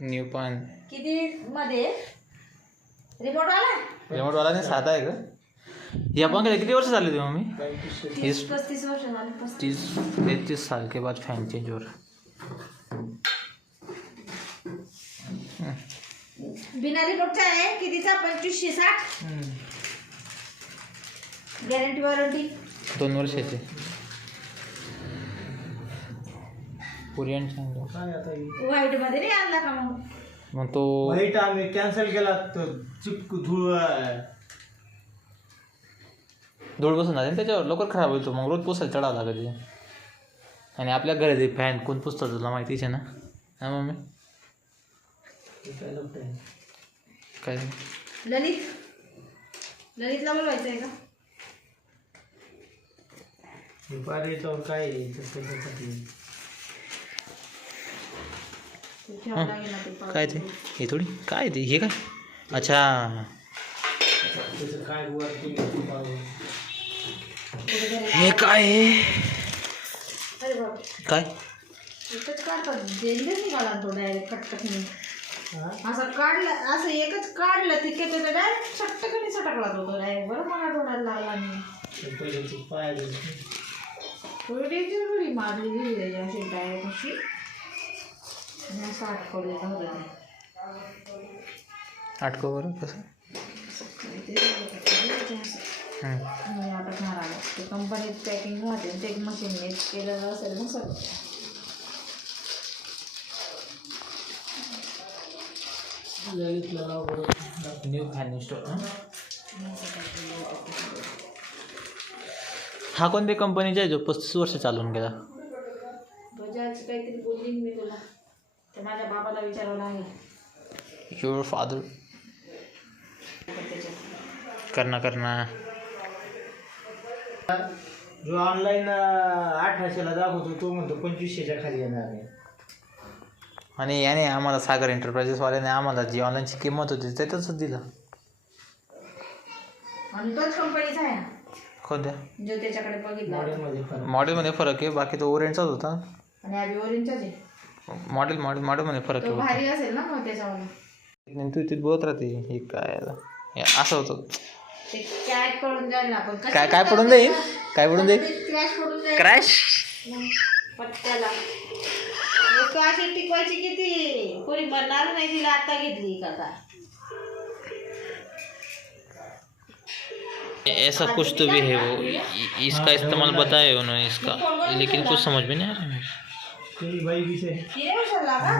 New पण किती मध्ये रिमोट वाला नाही साधा आहे का? या पंखे किती वर्ष झाले थे मम्मी? 30-35 वर्ष झाले. 30-33 साल के बाद फैन चेंज हो रहा बिना रिमोटचा आहे. कितीचा? 2560. गॅरंटी वॉरंटी 2 वर्षाचे. कोरियन चांगलं काय आता व्हाईट मध्ये नाही आणला का मग? मग तो वाईट आम्ही कॅन्सल केला तर चिपक धूळ धूळ बसून जाते त्याच्यावर लवकर खराब होतो. मग रोज पुसायला चढावं लागत ते. आणि आपल्या घरात फॅन कोण पुसतं तुला माहितीच आहे ना? हा मम्मी काय ललितला बोलवायचं आहे का? दुपारी याच्यावर काय आहे त्याच्यासाठी काय ते हे थोडी काय ते हे काय अच्छा त्याचं काय वरती हे काय आहे? अरे बाबा काय एकच काढतात. जेंडर निघाला तो डायरेक्ट कटकटने. असं काढलं, असं एकच काढलं तिथे तर डायरेक्ट चटकनी सटकला तो डायरेक्ट. बरं मला डोळ्याला लागला नाही. पहिले पाय थोडी मारली गेली त्याची अशी डायरेक्ट अशी. आणि असं अटकवलेलं होतं ते. आटको बरं कसं अटकणार आलं ते. कंपनीत पॅकिंग राहते ते मशीनने केलेलं असेल ना सगळं. New fan install. हा कोणत्या कंपनीचा आहे जो 35 वर्ष चालून गेला? बजाज काहीतरी बोलली मी तुला. ते माझ्या बाबाला विचारावं लागेल. युअर फादर करना जो ऑनलाईन 1800ला दाखवतो तो म्हणतो 2500च्या खाली येणार आहे. आणि याने आम्हाला सागर एंटरप्राइजेसवाल्याने आम्हाला जी ऑनलाईनची किंमत होती त्यातच दिलं. आणि तोच कंपनीचा आहे ना कोणत्या जो त्याच्याकडे बघितला. मॉडेलमध्ये फरक आहे. बाकी तो ओरिएंटचाच होता. आणि आधी ओरिंचाच आहे. मॉडेलमध्ये फरक तो आहे. भारी असेल ना मग त्याच्यावाला. तू तिथे बोलत राहते हे काय हे असं होतं. ते काय पडून जाईल ना आपण. काय पडून जाईल? काय पडून जाईल? क्रॅश पडून जाईल. क्रॅश पत्त्याला तो अशी टिकवायची किती. कोणी म्हणणार नाही तिला आता घेतली का काय. ऐसा कुछ तो भी है वो इसका इस्तेमाल बताया उन्होंने इसका, लेकिन कुछ समझ में नहीं आ रहा है. तेरी बाई विषय किती वर्षाला का?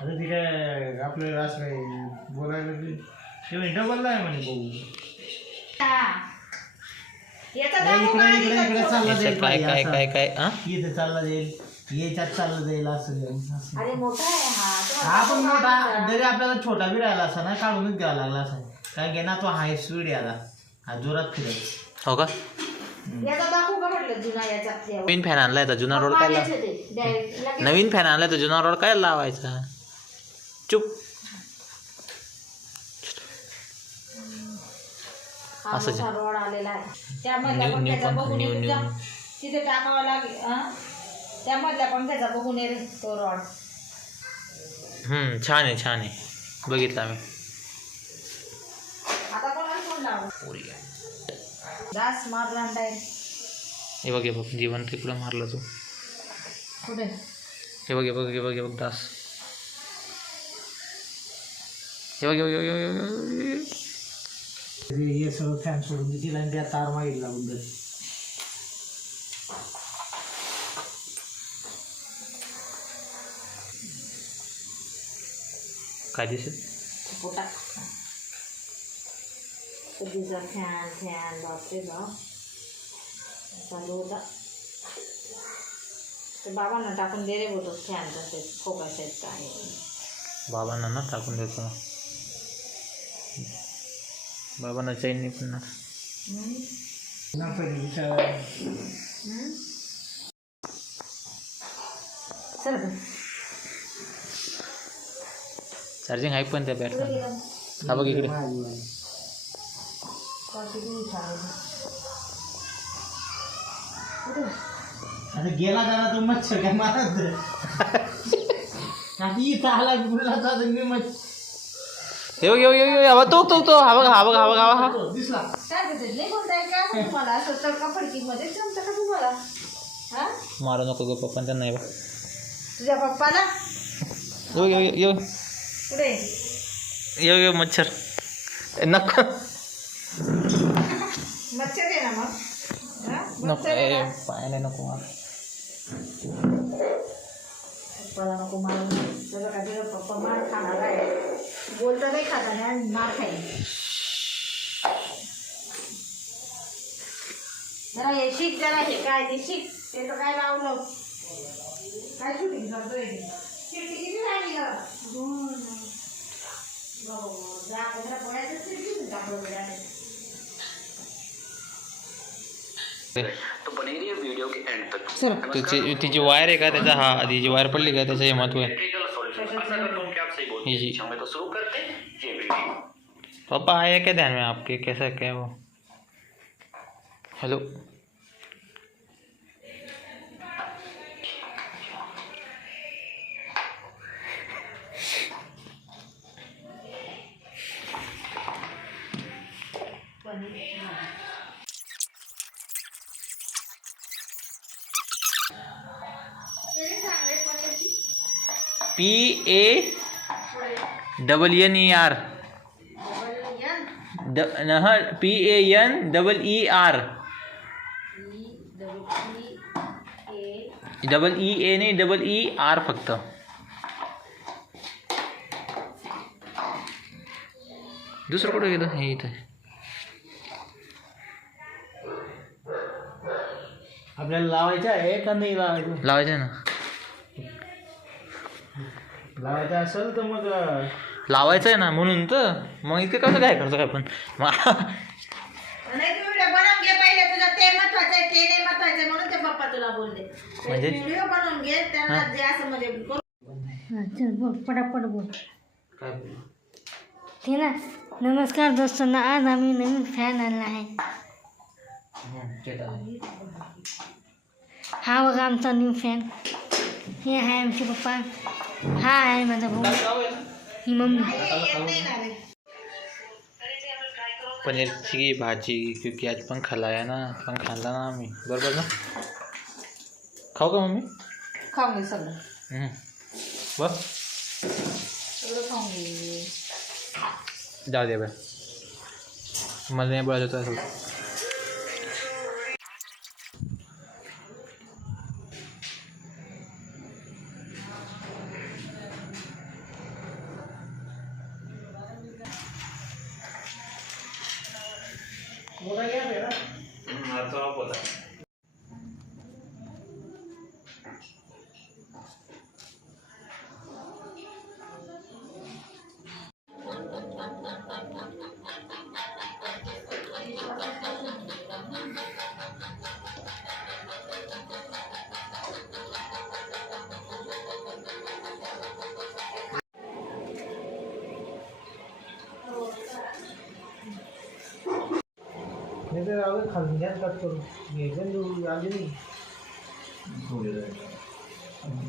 आता ती काय आपल्याला असं काय बोलायला ते डबल आहे म्हणे भाऊ. याचा दाखवू का आधी इकडे का? चालला जाईल काय इथे चालला जाईल याच्यात चाललं जाईल असं. अरे मोठा आहे हा. हा पण मोठा जरी आपल्याला छोटा बी राहिला असा ना काढूनच द्यावा लागला असा. काय घे ना तो हाय स्पीड याला हा जोरात फिरत हो का? याचा दाखवू का म्हटलं जुना याचा. नवीन फॅन आणलाय तर जुना रोड काय लाव. नवीन फॅन आणलाय तर जुना रोड काय लावायचा. चुप असंच रोड आलेला आहे. त्यामधल्या पंख्याचा बघून एकदम तिथे टाकावा लागेल. त्यामधल्या पंख्याचा बघून ये रे तो रॉड. छान आहे बघितला मी. आता कोणाला फोन लाव. दास मारला आहे. हे बघ जीवन तिकडं मारला तू. कुठे? हे बघ दास. हे बघ हे सगळं फॅन सोडून देतील आणि त्या तार मागेल लावून देत. काय दिसेल? पोटा कधीचा फॅन बापरे बाप चालू होता. ते बाबांना टाकून दे रे बोलतो फॅन तसे फोकास आहेत काय. बाबांना ना टाकून देतो. बाबांना चैन नाही पण ना. चार्जिंग आहे पण त्या बॅटरी. हा बघ इकडे. आता गेला जरा तो मच्छर काय मारत आता इथं आला गुरला जातो मी मच्छर येऊ तो हा बघा दिसला काय करते नाही बोलताय काय तुम्हाला असं तडका फडकीमध्ये जमतं का तुम्हाला हा मारू नको गो पप्पा त्यांना येऊ तुझ्या पप्पाला येऊ पुढे येऊ मच्छर नको मच्छर आहे ना मग हा? नको मच्छर आहे ना? पायाला नको मार पप्पाला नको मारून त्याचा काय तुझा पप्पा मार खाणार आहे बोलता नाही खाता नाही आणि मार खाईल जरा हे शिक जरा हे काय ते शिक ते तर काय लावलं काय शूटिंग करतोय ते? शिट्टी किती झाली गं? जा पंधरा पोळ्याचं शिट्टी टाकलं बिर्याणी. तो बने रहिए वीडियो के एंड तक। त्याची ती जी वायर आहे का त्याचा हा आधी जी वायर पडली का त्याचं हे महत्व आहे इलेक्ट्रिकल सॉल्यूशन ऐसा करता हूं कि आप सही बोलते हैं जी। हमें तो शुरू करते हैं ये वीडियो। पापा आया क्या ध्यान में आपके कैसा क्या वो हेलो त्याने सांगले पनीरची PANER PANEER EE नाही ER फक्त दुसरं कुठं गेलं हे इथं आपल्याला लावायचं आहे का नाही लावायचं लावायचं ना लावायचं असेल तर मग लावायचं आहे ना म्हणून तर मग इतकं कसं काय करतो काय पण नाही तू व्हिडिओ बनवून घे पहिले तुझं ते महत्वाचं आहे ते नाही महत्वाचं आहे म्हणून ते पप्पा तुला बोलले म्हणजे? व्हिडिओ बनवून घे त्यांना जे असं म्हणजे चल बोल पटापट बोल काय ठीक ना नमस्कार दोस्तांना आज आम्ही नवीन फॅन आणला आहे हा बघा आमचा न्यू फॅन हे आहे आमचे पप्पा हा आहे माझा भाऊ ही मम्मी पनीरची भाजी क्योंकि आज पंखा लाया ना पंखा आणला ना आम्ही बरोबर ना खाऊ का मम्मी खाऊन घे सगळं बस सगळं खाऊन घे जाऊ दे बाय मला नाही बोलायचं होतं नाही तर राहू खालून घ्या कट करू घ्यायचं आली नाही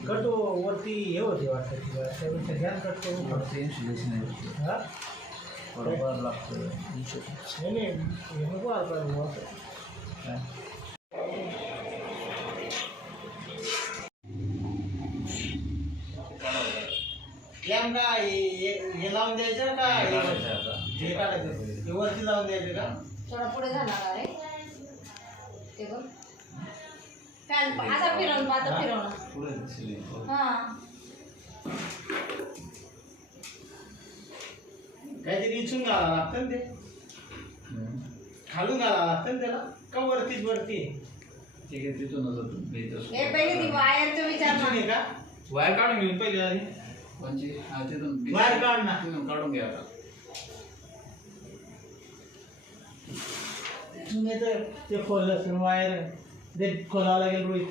कट वरती हे होते वाटतं तिला त्यापेक्षा घ्या कट करून हा बरोबर लागतं नाही नाही हे नको आता हे लावून द्यायचं का हे काढायचं हे वरती लावून द्यायचं का थोडा पुढे झाला आहे ते बघ फॅन आता फिरवून आता फिरवणं हां काहीतरी इचून घालावं लागतं ना ते खालून घालावं लागतं ना त्याला का वरतीच वरती हे पहिले ती वायरचं विचार इचून आहे का वायर काढून घेऊन पहिले आधी बाहेर काढ ना काढून घ्या नाही तर ते खोललं असेल वायर ते खोलावं लागेल रोहित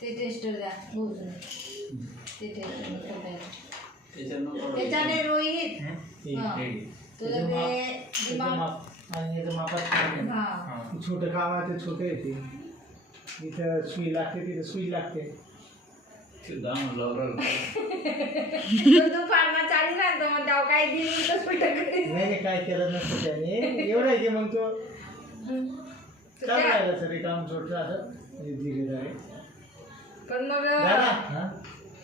ते टेस्टर द्या मोजून ते टेस्टर त्याच्याने रोहित ठीक हां. आहे तुला ते दिमाग आणि याचं मापात काय नाही. हा छोटं काम आहे ते छोटं येते, इथं सुई लागते तिथं सुई लागते. दुपारला चाळीस राहतो मग तेव्हा काय दिली तर सुटक नाही काय केलं नसतं त्याने, एवढं आहे की मग तो चालू राहिलं सर काम छोटं असं दिलेलं आहे. पण मग दादा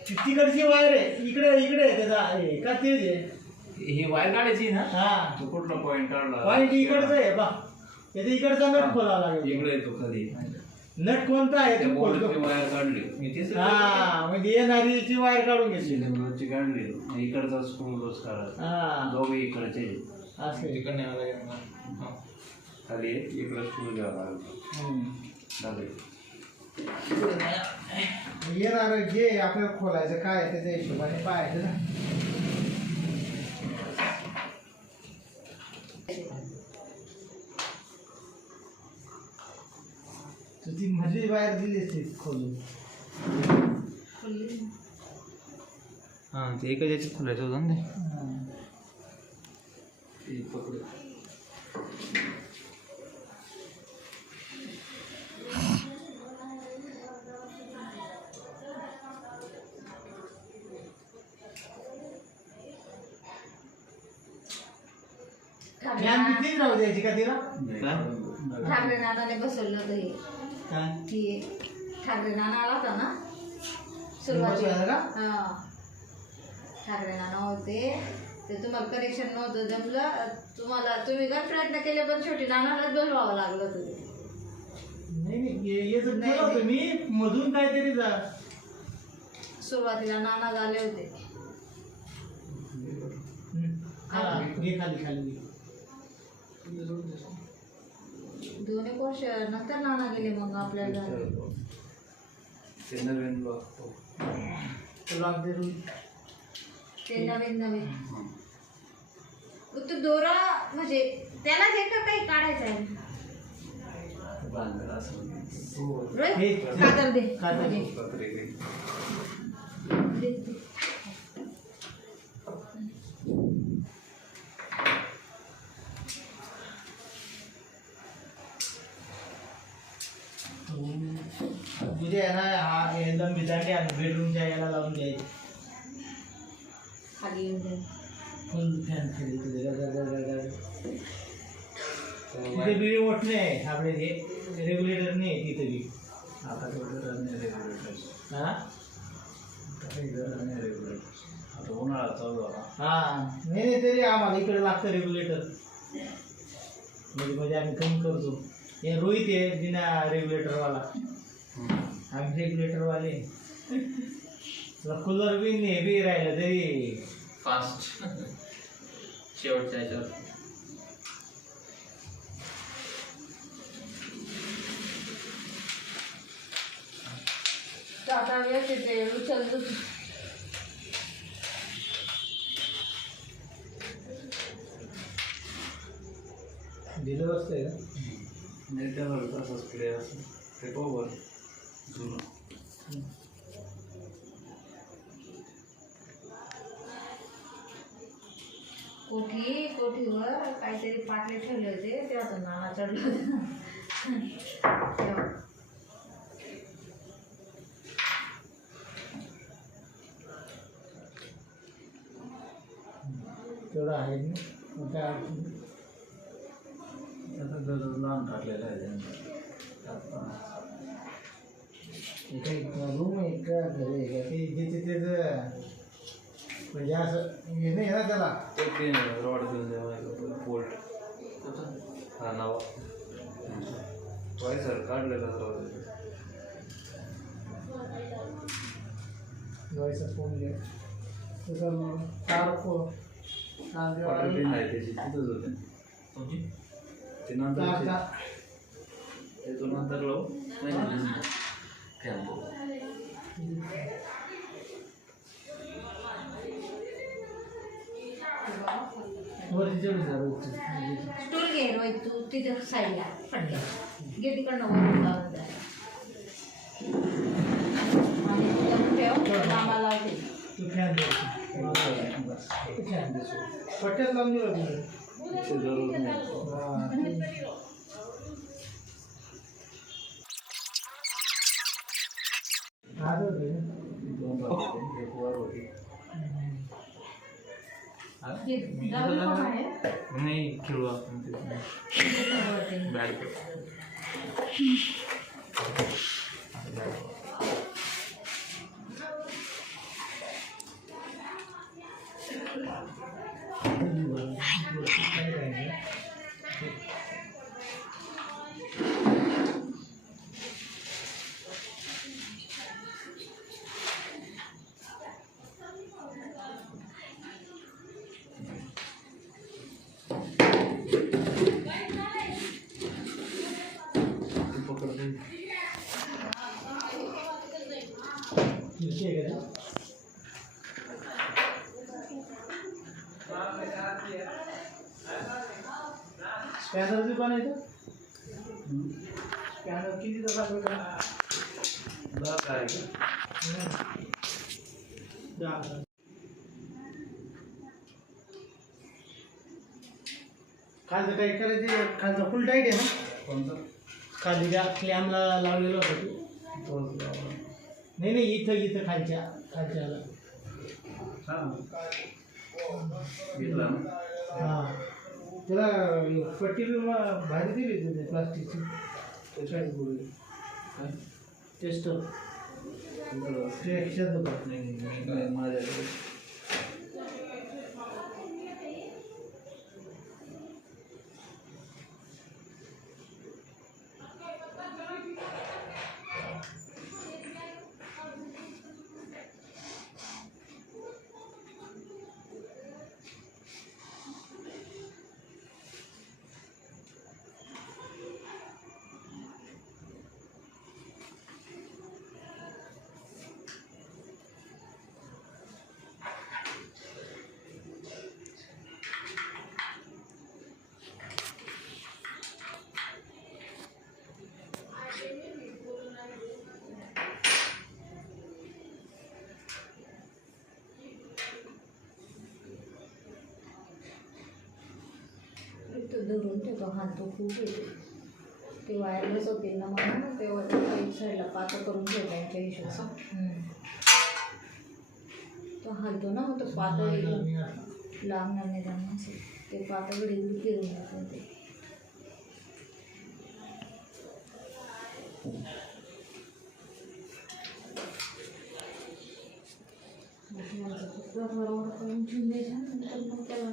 तिकडची वायर आहे, इकडे इकडे आहे त्याचा आहे का तेच आहे. ही वायर काढायची ना, हा तो कुठला पॉईंट काढला, पॉईंट इकडचं आहे बा, त्याचा इकडचा नट खोलावा लागेल. इकडे येतो खाली, नट कोणता आहे त्या तू बोर्डची खोलतो. वायर काढली मी तीच हा म्हणजे येणारीची वायर काढून घेतली. ची काढली, इकडचा स्क्रू लूज काढा, हा दोघे इकडचे असं आहे. इकडे न्यावं लागेल ना. खाली इकडे स्क्रू घ्यावा लागेल. चालेल. येणार जे आपल्याला खोलायचं काय आहे त्याच्या हिशोबाने पाहायचं ना. तर ती मधली वायर दिली असती खोलून. हां ते एका याच्यात खोलायचं होतं ना हा. ते पकडू. फॅन किती राहू द्यायची का तिला. ठाकरे नानाने बसवलं होतं हे काय की ठाकरे नाना आला होता ना बसवायला सुरुवातीला. का? हा ठाकरे नाना होते ते, तुम्हाला कनेक्शन नव्हतं जमलं, तुम्ही काय प्रयत्न केले पण शेवटी नानालाच बसवावं लागलं होतं ते. नाही याचं नाही, केलं होतं मी मधून काहीतरी जा. सुरुवातीला नाना झाले होते. हा घे खाली खाली. दोन एक वर्ष नंतर नाना गेले मग आपल्याला ते नवीन ब्लॉक. लॉक दे रुई. ते नवीन नवीन तो दोरा म्हणजे त्याला जे का काही काढायचं आहे. बांधलं असं रोहित, कातर दे कातर दे. पत्रे काही. दे, दे. उद्या आहे ना हा एकदम बिदांडी आणि बेडरूमच्या याला लावून द्यायची. खाली येऊन दे. फुल फॅन खाली तिथे तिथे बी रिमोट नाही आपले हे रेग्युलेटर नाही तिथे बी. आता तेवढं नाही रेग्युलेटर. हा काही गरज नाही रेग्युलेटर. आता उन्हाळा चालू झाला. हा नाही तरी आम्हाला इकडे लागतं रेग्युलेटर. म्हणजे आम्ही कमी करतो. हे रोहित आहे बिना रेग्युलेटरवाला, आम्ही रेग्युलेटरवाले. तुला कूलर बी नाही बी राहिलं तरी फास्ट शेवटच्या ह्याच्यावर. आता व्यवस्थित ते उचल दिलं असतंय का. नाही त्यावर तसं स्प्रे असं ते पॉवर जुनं. कोठीवर काहीतरी पाटले ठेवले होते तेव्हा तो नाना चढला होता. तेवढं आहे ना मग काय अडचण नाही. आता गरज लावून टाकलेलं आहे त्यांनी. इथे रूम आहे का घरी आहे का ते ज्याचे त्याचं म्हणजे असं हे नाही ना त्याला. ते रॉड घेऊन द्यावा पोल्ट. हा नाव सर काढलेलं रॉड. व्हायचं फोन घे त्याचा तार वॉटर पिन आहे त्याची तिथंच होते. ते नंतर ते तो नंतर लावू नाही फॅन. वरती चढून जा रोजचं. स्टूल घे रोहित तू तिथे साईडला पटकन घे तिकडनं वरून जाऊन जा. आणि तिथं ठेव लांबा लावते. तू फॅन द्यायची बस फॅन द्यायचो पट्ट्यात लावून दिलं नाही खेळू आपण बॅट स्कॅनर बी पण येतो. स्कॅनर कितीचा लागेल का? 10 आहे का? 10. खालचं टाईट करायचे. खालचं फुल टाईट आहे ना? कोणतं? खाली त्या क्लॅमला लावलेलं होतं तू. नाही इथं खालच्याला हां त्याला पट्टी बी भारी दिली तुझ्या प्लास्टिकची टेस्ट माझ्या धरून ठेवतो हात तो खूप येतो ते वायरलेस होते ना म्हणून तेव्हा एक साईडला पातळ करून ठेवायच्या हिशोबाने तो हलतो ना मग तो पातळ लागणार नाही त्यांना ते पातळ घडी फिरून जातं ते बरोबर करून ठेवून द्यायचं नंतर मग त्याला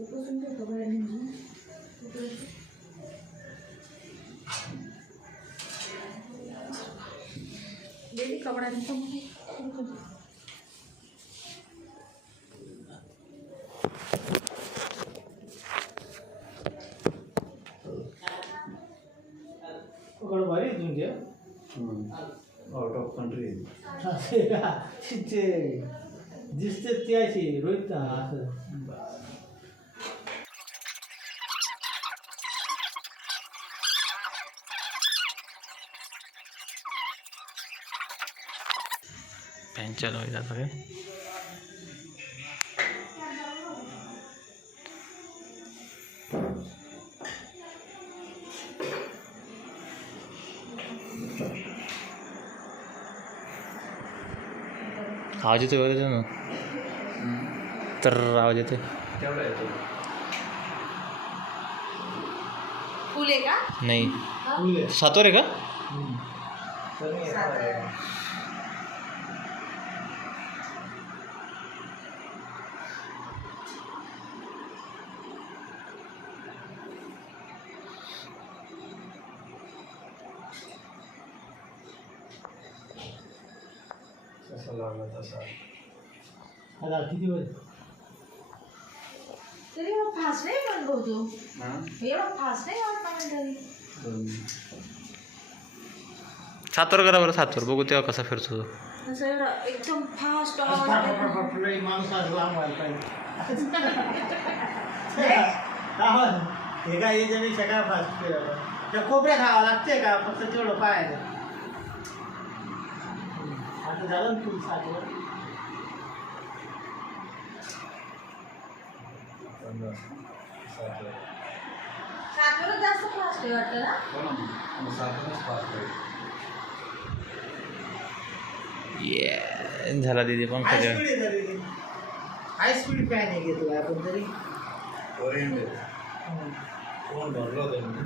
पुसून घेतो बाहेर निघून गेली कपडा भारी तुमचे आउट ऑफ कंट्री दिसते ती अशी रोहित असं फॅन चालू आहे जातं काय आवाज येतोय बरं ना तर आवाज येतोय तेवढा येतो फुल आहे का नाही सातवर आहे का कसा लागला तसा आता किती वेळ तरी एवढं फास्ट नाही पण बोलतो एवढं फास्ट नाही वाटत तरी सातवर करा बरं सातवर बघू तेव्हा कसा फिरतो तो असं एवढं एकदम फास्ट माणूस आज लांब आवाज हे काय याच्यापेक्षा काय फास्ट केलं त्या कोपऱ्यात खावं लागते का फक्त तेवढं पाहायचं आता झालं ना फुल सातवर समजा 7 वर. 7 वरच जास्त फास्ट आहे वाटतं ना. हो ना मग 7 वरच फास्ट आहे. ये झाला दीदी पंखा हाय जेवण. स्पीड आहे तरी हाय स्पीड फॅन आहे घेतला आपण तरी ओरिएंट आहे. फोन भरला होता मी.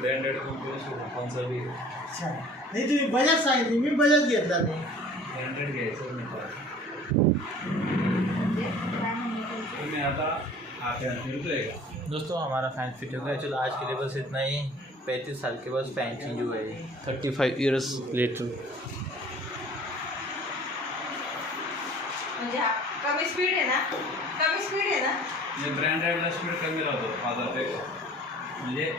ब्रँडेड कंपनी कोणचा बी अच्छा नाही तुम्ही बजाज सांगितली मी बजाज घेतला नाही ब्रँडेड घ्यायचं नाही का. म्हणजे काय म्हणतो तुम्ही आता हा फॅन फिरतोय का. दोस्तों हमारा फैन फिट हो गया. चलो आज के लिए बस इतना ही. 35 साल के बाद फैन चेंज हुआ है 35 ईयर्स लेटर. म्हणजे कमी स्पीड आहे ना. कमी स्पीड आहे ना. म्हणजे ब्रँडेडला स्पीड कमी राहतो 1000 पेक्षा. म्हणजे